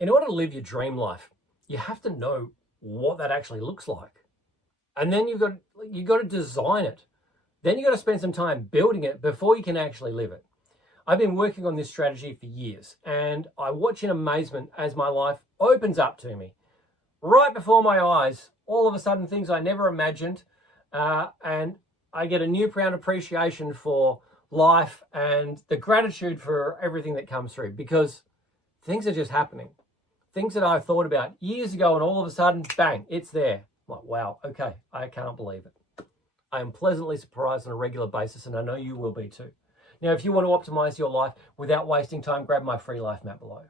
In order to live your dream life, you have to know what that actually looks like. And then you've got to design it. Then you've got to spend some time building it before you can actually live it. I've been working on this strategy for years, and I watch in amazement as my life opens up to me. Right before my eyes, all of a sudden, things I never imagined, and I get a newfound appreciation for life and the gratitude for everything that comes through because things are just happening. Things that I thought about years ago, and all of a sudden, bang, it's there. I'm like, wow, okay, I can't believe it. I am pleasantly surprised on a regular basis, and I know you will be too. Now, if you want to optimize your life without wasting time, grab my free life map below.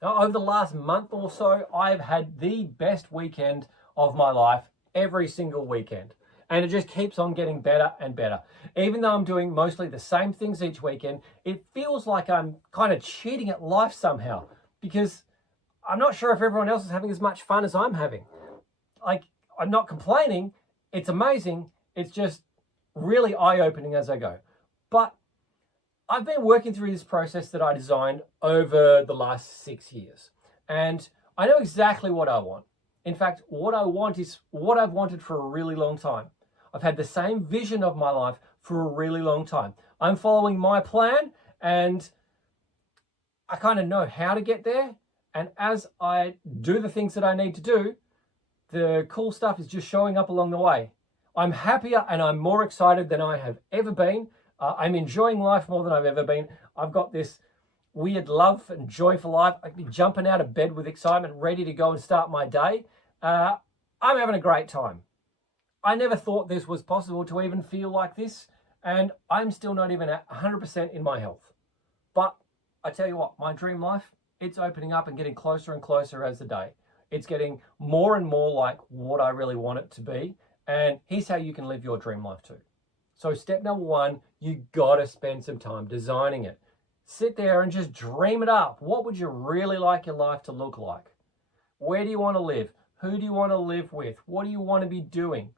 Now, over the last month or so, I've had the best weekend of my life every single weekend. And it just keeps on getting better and better. Even though I'm doing mostly the same things each weekend, it feels like I'm kind of cheating at life somehow because I'm not sure if everyone else is having as much fun as I'm having. Like, I'm not complaining. It's amazing. It's just really eye-opening as I go. But I've been working through this process that I designed over the last 6 years. And I know exactly what I want. In fact, what I want is what I've wanted for a really long time. I've had the same vision of my life for a really long time. I'm following my plan and I kind of know how to get there. And as I do the things that I need to do, the cool stuff is just showing up along the way. I'm happier and I'm more excited than I have ever been. I'm enjoying life more than I've ever been. I've got this weird love and joy for life. I'd be jumping out of bed with excitement, ready to go and start my day. I'm having a great time. I never thought this was possible to even feel like this, and I'm still not even at 100% in my health. But I tell you what, my dream life, it's opening up and getting closer and closer as the day. It's getting more and more like what I really want it to be. And here's how you can live your dream life too. So step number one, you gotta spend some time designing it. Sit there and just dream it up. What would you really like your life to look like? Where do you want to live? Who do you want to live with? What do you want to be doing?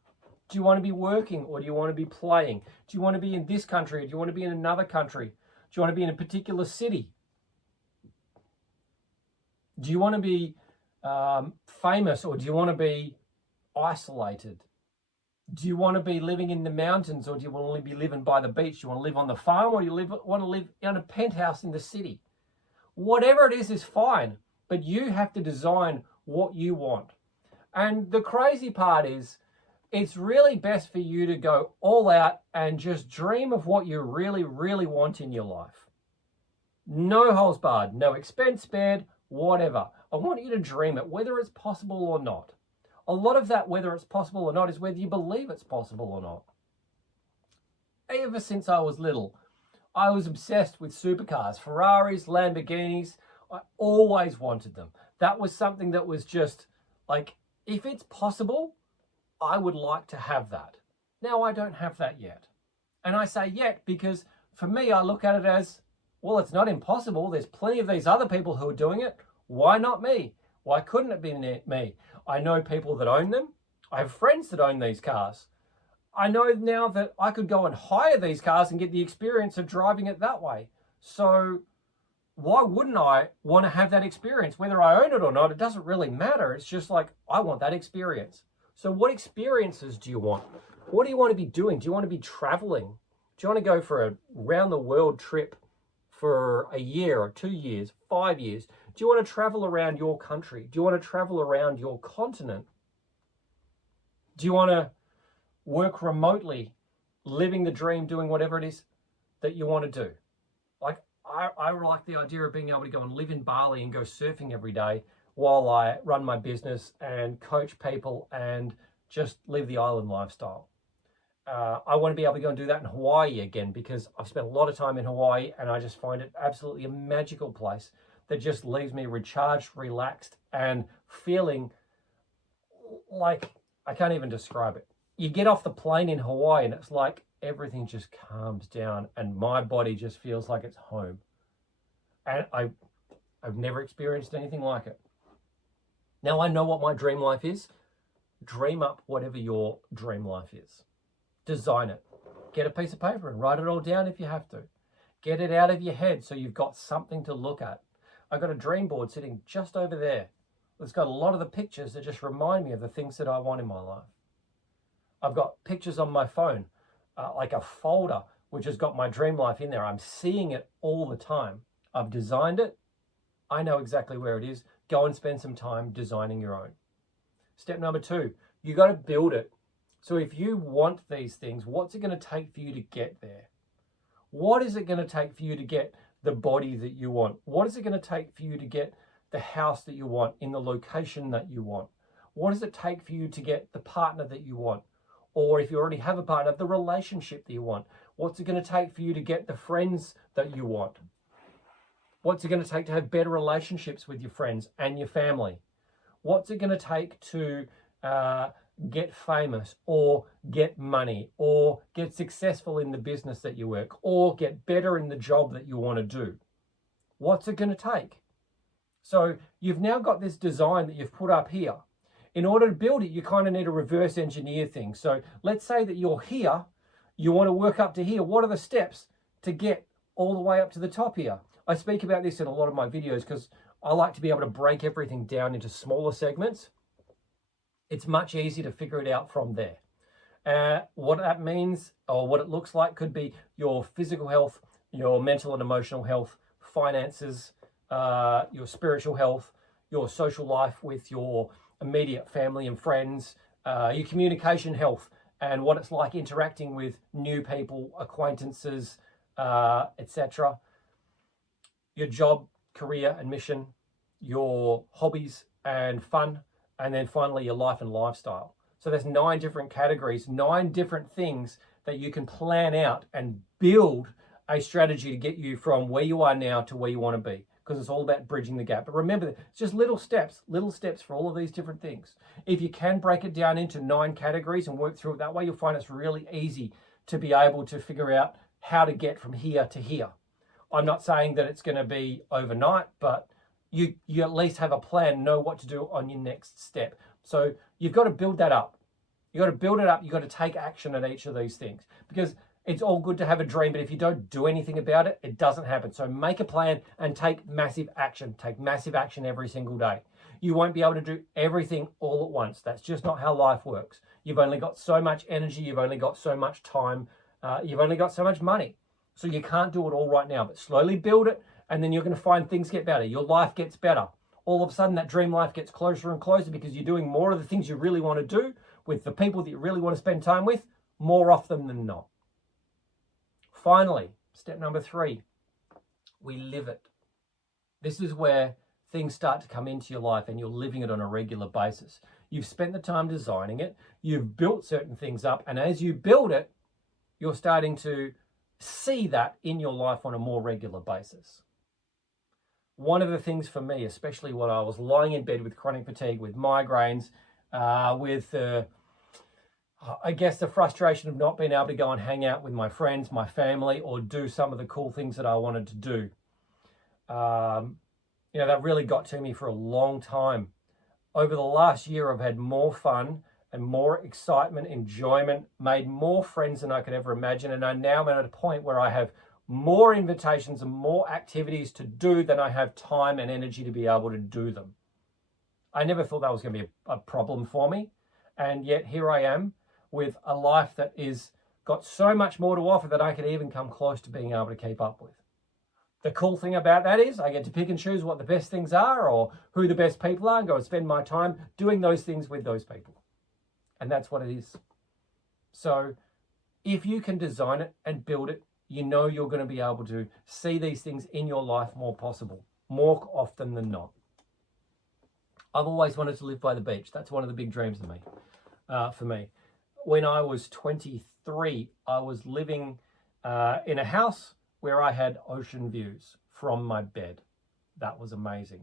Do you want to be working or do you want to be playing? Do you want to be in this country or do you want to be in another country? Do you want to be in a particular city? Do you want to be famous or do you want to be isolated? Do you want to be living in the mountains or do you want to be living by the beach? Do you want to live on the farm or do you want to live in a penthouse in the city? Whatever it is fine, but you have to design what you want. And the crazy part is, it's really best for you to go all out and just dream of what you really, really want in your life. No holes barred, no expense spared, whatever. I want you to dream it, whether it's possible or not. A lot of that, whether it's possible or not, is whether you believe it's possible or not. Ever since I was little, I was obsessed with supercars, Ferraris, Lamborghinis. I always wanted them. That was something that was just like, if it's possible, I would like to have that. Now, I don't have that yet. And I say yet because for me, I look at it as, well, it's not impossible. There's plenty of these other people who are doing it. Why not me? Why couldn't it be me? I know people that own them. I have friends that own these cars. I know now that I could go and hire these cars and get the experience of driving it that way. So why wouldn't I want to have that experience? Whether I own it or not, it doesn't really matter. It's just like, I want that experience. So what experiences do you want? What do you want to be doing? Do you want to be traveling? Do you want to go for a round the world trip for a year or 2 years, 5 years? Do you want to travel around your country? Do you want to travel around your continent? Do you want to work remotely, living the dream, doing whatever it is that you want to do? Like, I like the idea of being able to go and live in Bali and go surfing every day while I run my business and coach people and just live the island lifestyle. I want to be able to go and do that in Hawaii again because I've spent a lot of time in Hawaii and I just find it absolutely a magical place that just leaves me recharged, relaxed, and feeling like I can't even describe it. You get off the plane in Hawaii and it's like everything just calms down and my body just feels like it's home. And I've never experienced anything like it. Now I know what my dream life is. Dream up whatever your dream life is. Design it. Get a piece of paper and write it all down if you have to. Get it out of your head so you've got something to look at. I've got a dream board sitting just over there. It's got a lot of the pictures that just remind me of the things that I want in my life. I've got pictures on my phone, like a folder, which has got my dream life in there. I'm seeing it all the time. I've designed it. I know exactly where it is. Go and spend some time designing your own. Step number 2, you got to build it. So if you want these things, what's it going to take for you to get there? What is it going to take for you to get the body that you want? What is it going to take for you to get the house that you want in the location that you want? What does it take for you to get the partner that you want? Or if you already have a partner, the relationship that you want? What's it going to take for you to get the friends that you want? What's it going to take to have better relationships with your friends and your family? What's it going to take to get famous or get money or get successful in the business that you work or get better in the job that you want to do? What's it going to take? So you've now got this design that you've put up here. In order to build it, you kind of need to reverse engineer things. So let's say that you're here, you want to work up to here. What are the steps to get all the way up to the top here? I speak about this in a lot of my videos because I like to be able to break everything down into smaller segments. It's much easier to figure it out from there. What that means or what it looks like could be your physical health, your mental and emotional health, finances, your spiritual health, your social life with your immediate family and friends, your communication health, and what it's like interacting with new people, acquaintances, etc. Your job, career and mission, your hobbies and fun, and then finally your life and lifestyle. So there's 9 different categories, 9 different things that you can plan out and build a strategy to get you from where you are now to where you want to be, because it's all about bridging the gap. But remember, it's just little steps for all of these different things. If you can break it down into 9 categories and work through it that way, you'll find it's really easy to be able to figure out how to get from here to here. I'm not saying that it's going to be overnight, but you at least have a plan, know what to do on your next step. So you've got to build that up. You've got to build it up. You've got to take action on each of these things, because it's all good to have a dream, but if you don't do anything about it, it doesn't happen. So make a plan and take massive action. Take massive action every single day. You won't be able to do everything all at once. That's just not how life works. You've only got so much energy. You've only got so much time. You've only got so much money. So you can't do it all right now, but slowly build it, and then you're going to find things get better. Your life gets better. All of a sudden, that dream life gets closer and closer because you're doing more of the things you really want to do with the people that you really want to spend time with more often than not. Finally, step number 3, we live it. This is where things start to come into your life and you're living it on a regular basis. You've spent the time designing it, you've built certain things up, and as you build it, you're starting to see that in your life on a more regular basis. One of the things for me, especially when I was lying in bed with chronic fatigue, with migraines, with I guess the frustration of not being able to go and hang out with my friends, my family, or do some of the cool things that I wanted to do. That really got to me for a long time. Over the last year, I've had more fun and more excitement, enjoyment, made more friends than I could ever imagine. And I now am at a point where I have more invitations and more activities to do than I have time and energy to be able to do them. I never thought that was going to be a problem for me. And yet here I am with a life that is got so much more to offer that I could even come close to being able to keep up with. The cool thing about that is I get to pick and choose what the best things are or who the best people are and go and spend my time doing those things with those people. And that's what it is. So if you can design it and build it, you know you're going to be able to see these things in your life more often than not. I've always wanted to live by the beach. That's one of the big dreams for me. When I was 23, I was living in a house where I had ocean views from my bed. That was amazing.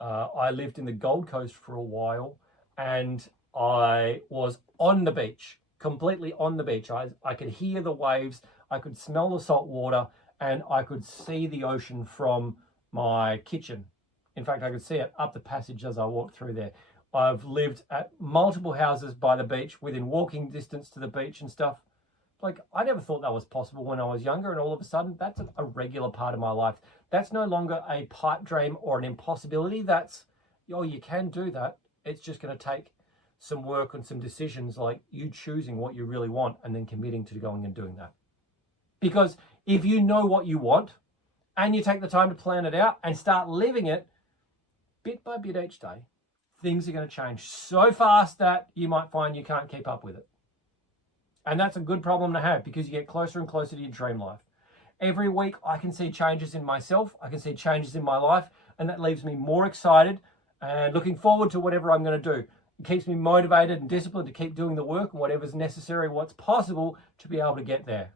I lived in the Gold Coast for a while, and I was on the beach, completely on the beach. I could hear the waves, I could smell the salt water, and I could see the ocean from my kitchen. In fact, I could see it up the passage as I walked through there. I've lived at multiple houses by the beach, within walking distance to the beach and stuff. Like, I never thought that was possible when I was younger, and all of a sudden, that's a regular part of my life. That's no longer a pipe dream or an impossibility. That's, oh, you can do that. It's just going to take some work and some decisions, like you choosing what you really want and then committing to going and doing that. Because if you know what you want and you take the time to plan it out and start living it bit by bit each day, things are going to change so fast that you might find you can't keep up with it. And that's a good problem to have, because you get closer and closer to your dream life. Every week I can see changes in myself, I can see changes in my life, and that leaves me more excited and looking forward to whatever I'm going to do. It keeps me motivated and disciplined to keep doing the work and whatever's necessary, what's possible to be able to get there.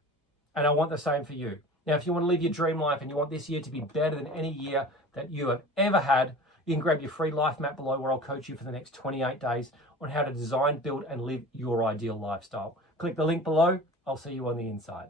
And I want the same for you. Now, if you want to live your dream life and you want this year to be better than any year that you have ever had, you can grab your free life map below, where I'll coach you for the next 28 days on how to design, build, and live your ideal lifestyle. Click the link below. I'll see you on the inside.